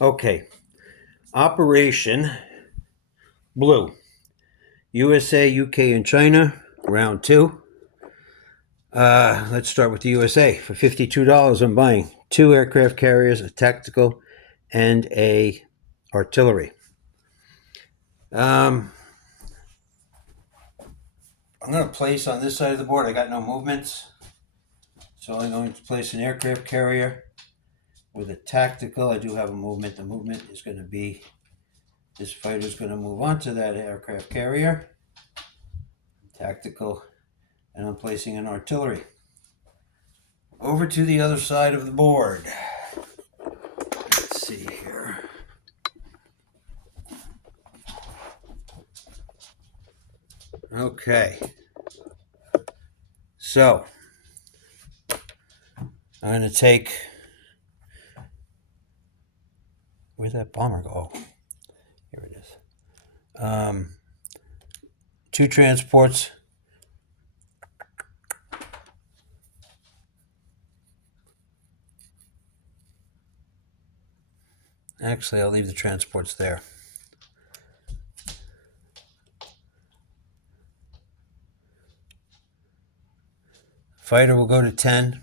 Okay. Operation Blue. USA, UK, and China. Round two. Let's start with the USA. For $52, I'm buying 2 aircraft carriers, a tactical, and a artillery. I'm going to place on this side of the board. I got no movements, so I'm going to place an aircraft carrier with a tactical. I do have a movement. The movement is going to be this fighter is going to move onto that aircraft carrier. Tactical, and I'm placing an artillery. Over to the other side of the board. Let's see here. Okay. So, I'm going to take. Where'd that bomber go? Oh, here it is. 2 transports. Actually, I'll leave the transports there. Fighter will go to 10.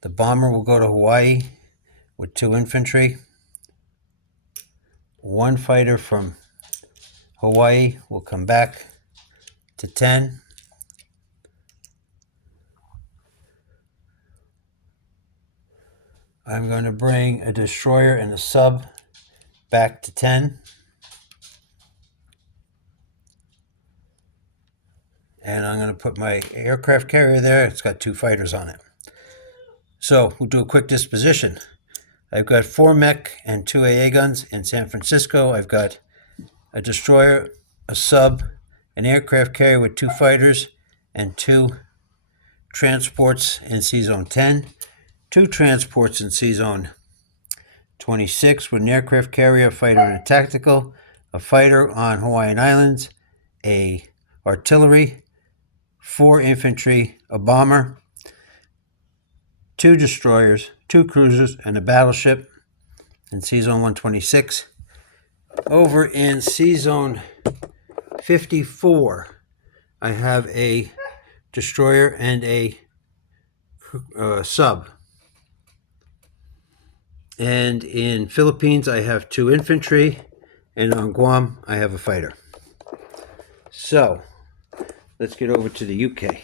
The bomber will go to Hawaii with 2 infantry. 1 fighter from Hawaii will come back to 10. I'm going to bring a destroyer and a sub back to 10. And I'm going to put my aircraft carrier there. It's got 2 fighters on it. So we'll do a quick disposition. I've got 4 mech and 2 AA guns in San Francisco. I've got a destroyer, a sub, an aircraft carrier with 2 fighters, and 2 transports in C-Zone 10, 2 transports in C-Zone 26 with an aircraft carrier, a fighter, and a tactical, a fighter on Hawaiian Islands, a artillery, 4 infantry, a bomber, 2 destroyers, 2 cruisers, and a battleship in C-Zone 126. Over in C-Zone 54, I have a destroyer and a sub. And in Philippines, I have 2 infantry, and on Guam, I have a fighter. So, let's get over to the UK.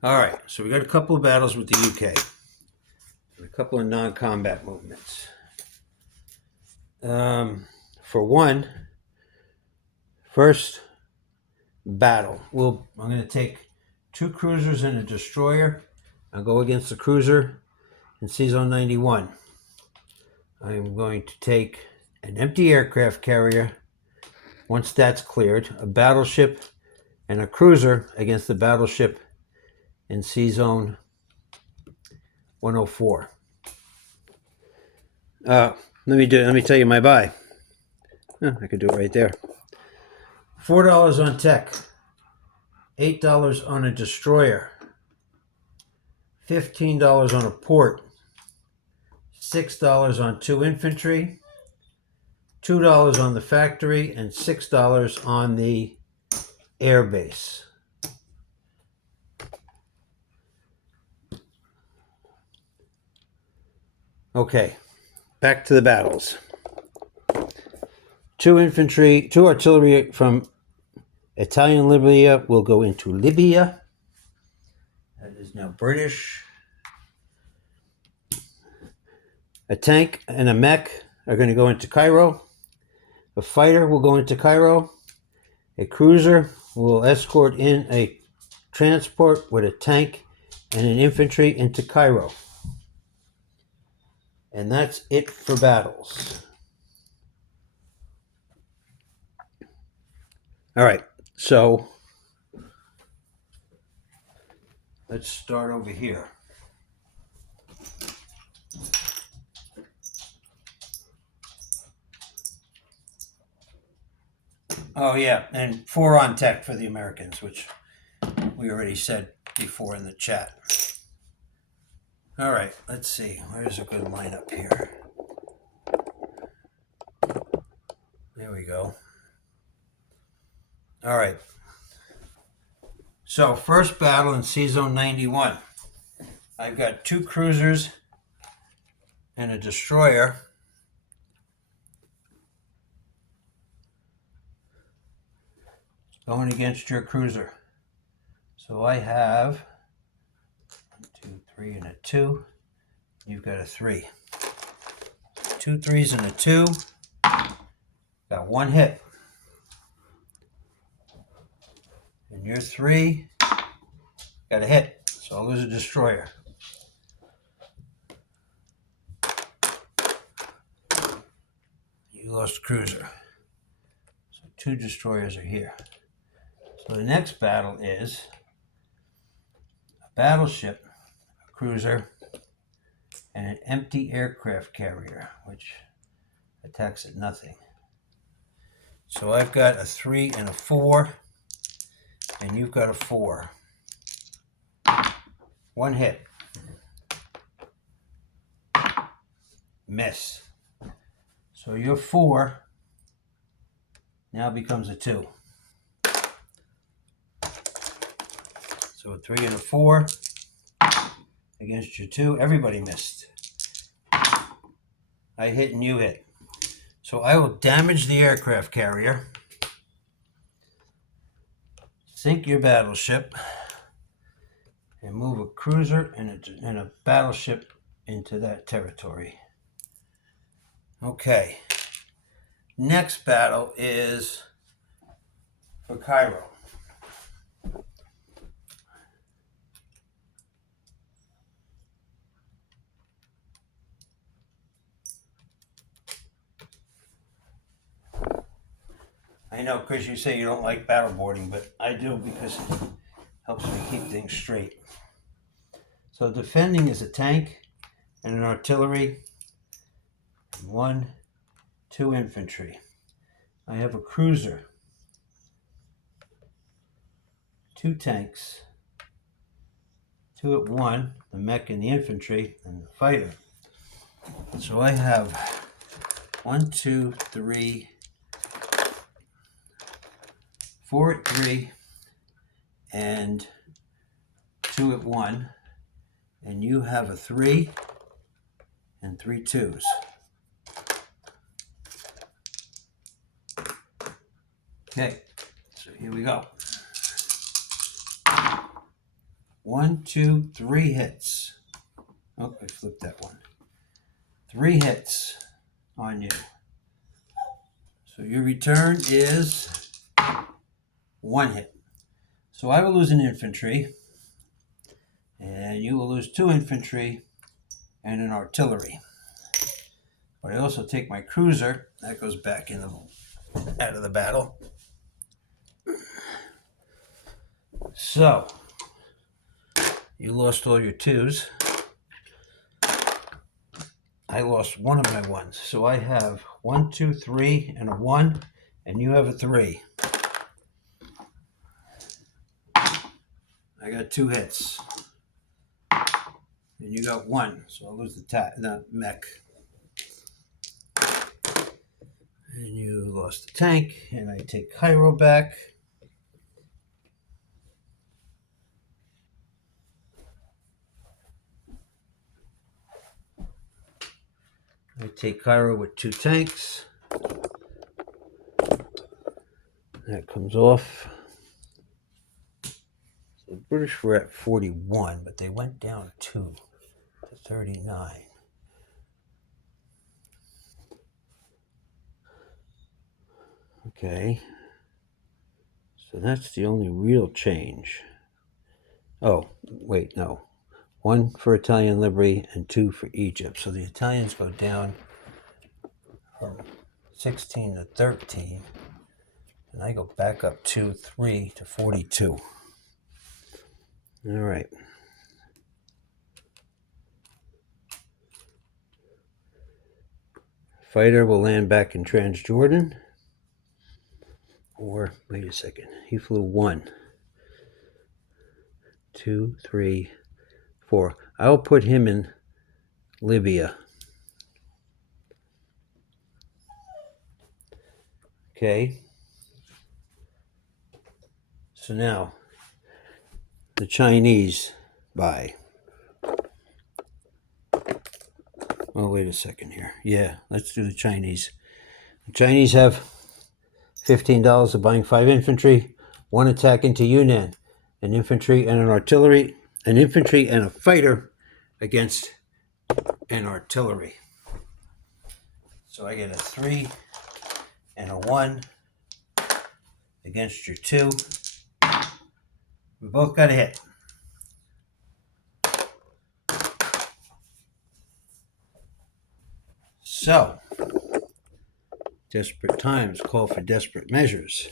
All right, so we got a couple of battles with the UK, and a couple of non-combat movements. For one, first battle, I'm going to take 2 cruisers and a destroyer. I'll go against the cruiser in C-Zone 91. I'm going to take an empty aircraft carrier, once that's cleared, a battleship, and a cruiser against the battleship in C-Zone 104. Let me tell you my buy. I could do it right there. $4 on tech, $8 on a destroyer, $15 on a port, $6 on 2 infantry, $2 on the factory, and $6 on the air base. Okay, back to the battles. 2 infantry, 2 artillery from Italian Libya will go into Libya. That is now British. A tank and a mech are going to go into Cairo. A fighter will go into Cairo. A cruiser will escort in a transport with a tank and an infantry into Cairo. And that's it for battles. All right, so let's start over here. Oh, yeah, and 4 on tech for the Americans, which we already said before in the chat. All right, let's see. Where's a good lineup here? There we go. All right. So, first battle in C-Zone 91. I've got 2 cruisers and a destroyer. Going against your cruiser. So I have 1, 2, 3, and a 2. You've got a 3. 2 3s and a 2. Got 1 hit. And your 3 got a hit. So I'll lose a destroyer. You lost a cruiser. So 2 destroyers are here. So the next battle is a battleship, a cruiser, and an empty aircraft carrier, which attacks at nothing. So I've got a 3 and a 4, and you've got a 4. 1 hit. Miss. So your 4 now becomes a 2. So a 3 and a 4 against your 2. Everybody missed. I hit and you hit. So I will damage the aircraft carrier, sink your battleship, and move a cruiser and a battleship into that territory. Okay. Next battle is for Cairo. I know, Chris, you say you don't like battle boarding, but I do because it helps me keep things straight. So defending is a tank and an artillery, and 1, 2 infantry. I have a cruiser, 2 tanks, 2 at 1, the mech and the infantry, and the fighter. So I have 1, 2, 3, 4 at 3, and 2 at 1, and you have a 3 and 3 2s. Okay, so here we go. 1, 2, 3 hits. Oh, I flipped that one. 3 hits on you. So your return is 1 hit. So I will lose an infantry, and you will lose 2 infantry and an artillery. But I also take my cruiser. That goes back out of the battle. So you lost all your 2s. I lost 1 of my 1s. So I have 1, 2, 3, and a 1, and you have a 3. I got 2 hits. And you got 1, so I'll lose the mech. And you lost the tank, and I take Cairo back. I take Cairo with 2 tanks. That comes off. So the British were at 41, but they went down 2 to 39. Okay. So that's the only real change. Oh, wait, no. 1 for Italian livery and 2 for Egypt. So the Italians go down from 16 to 13. And I go back up 2, 3 to 42. All right. Fighter will land back in Transjordan. Or, wait a second, he flew 1, 2, 3, 4. I'll put him in Libya. Okay. So now, the Chinese buy. Oh, wait a second here. Yeah, let's do the Chinese. The Chinese have $15 of buying 5 infantry, 1 attack into Yunnan, an infantry and an artillery, an infantry and a fighter against an artillery. So I get a 3 and a 1 against your 2. We both got a hit. So, desperate times call for desperate measures.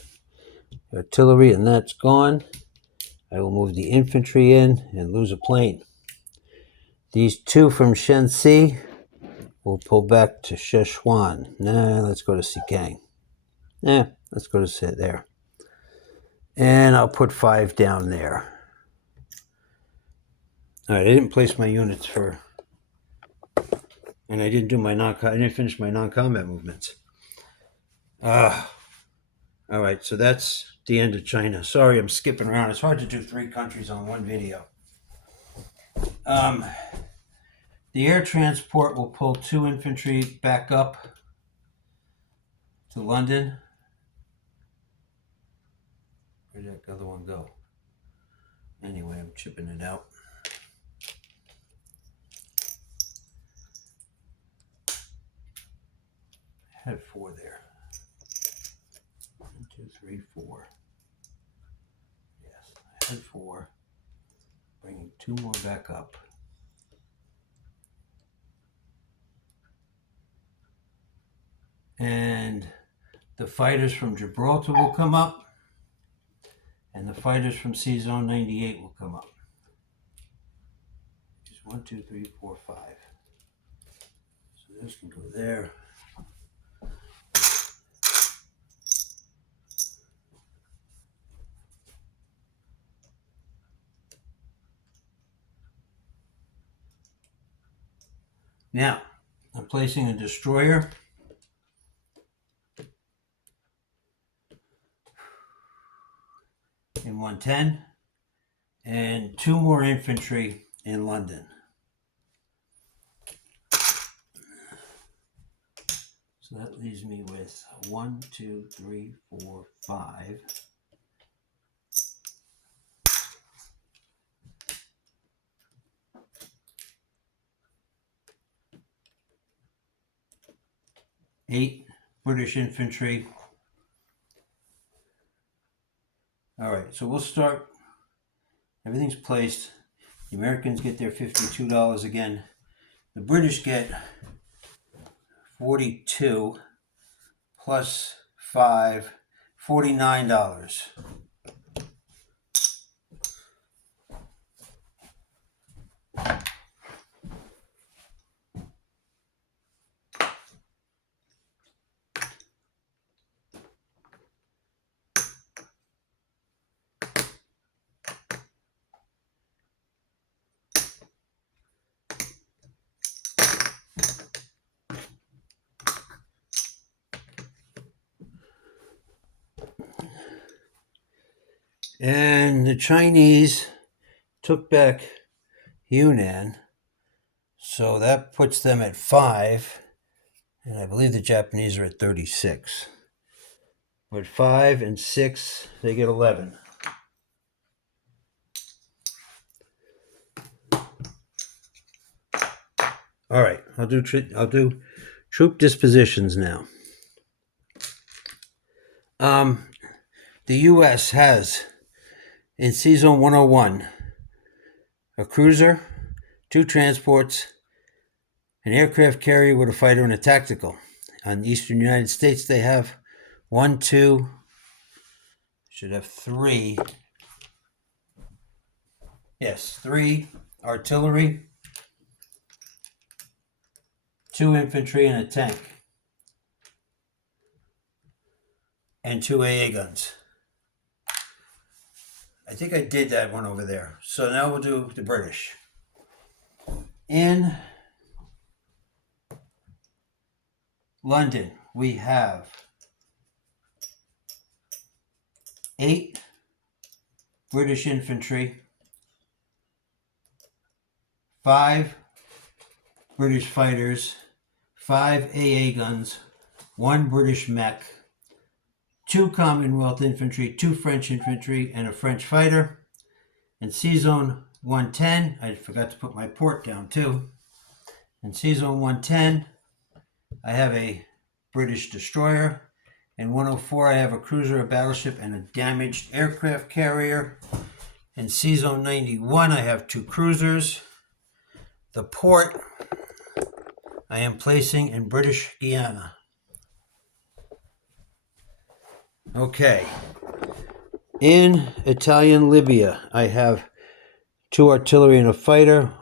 Artillery, and that's gone. I will move the infantry in and lose a plane. These 2 from Shenxi will pull back to Sichuan. Nah, let's go to Xikang. Let's go to there. And I'll put 5 down there. All right, I didn't place my units and I didn't do I didn't finish my non-combat movements. All right, so that's the end of China. Sorry, I'm skipping around. It's hard to do 3 countries on one video. The air transport will pull 2 infantry back up to London. Where did that other one go? Anyway, I'm chipping it out. I had 4 there. 1, 2, 3, 4. Yes, I had 4. Bringing 2 more back up. And the fighters from Gibraltar will come up. And the fighters from Sea Zone 98 will come up. Just 1, 2, 3, 4, 5. So this can go there. Now, I'm placing a destroyer. In 110. And 2 more infantry in London. So that leaves me with 1, 2, 3, 4, 5. Eight British infantry. All right, so we'll start. Everything's placed. The Americans get their $52 again. The British get 42 plus 5, $49. And the Chinese took back Yunnan, so that puts them at 5, and I believe the Japanese are at 36. But 5 and 6, they get 11. All right, I'll do troop dispositions now. The U.S. has in Sea Zone 101 a cruiser, 2 transports, an aircraft carrier with a fighter and a tactical. On the eastern United States, they have 1, 2, should have 3. Yes, 3 artillery, 2 infantry, and a tank. and 2 AA guns. I think I did that one over there. So now we'll do the British. In London, we have 8 British infantry, 5 British fighters, 5 AA guns, 1 British mech, 2 Commonwealth infantry, 2 French infantry, and a French fighter. In C-Zone 110, I forgot to put my port down too. In C-Zone 110, I have a British destroyer. In 104, I have a cruiser, a battleship, and a damaged aircraft carrier. In C-Zone 91, I have 2 cruisers. The port I am placing in British Guiana. Okay. In Italian Libya, I have 2 artillery and a fighter,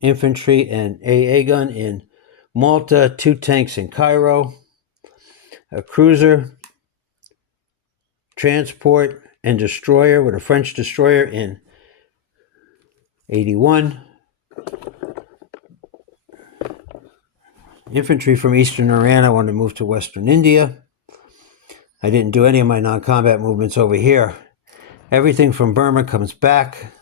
infantry and AA gun in Malta, 2 tanks in Cairo, a cruiser, transport, and destroyer with a French destroyer in 81. Infantry from Eastern Iran, I want to move to Western India. I didn't do any of my non-combat movements over here. Everything from Burma comes back.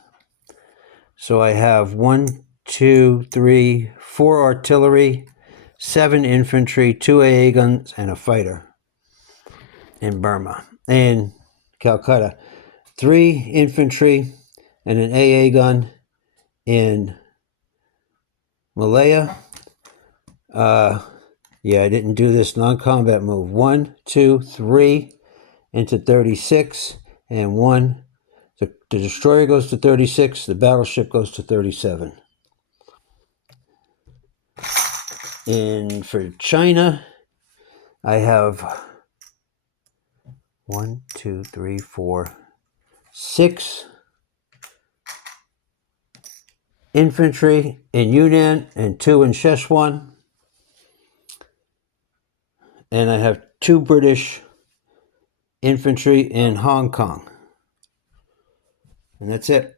So I have 1, 2, 3, 4 artillery, 7 infantry, 2 AA guns, and a fighter in Burma. In Calcutta, 3 infantry and an AA gun in Malaya. Yeah, I didn't do this non-combat move. 1, 2, 3 into 36, and 1. The destroyer goes to 36, the battleship goes to 37. And for China, I have 1, 2, 3, 4, 6 infantry in Yunnan and 2 in Szechuan. And I have 2 British infantry in Hong Kong. And that's it.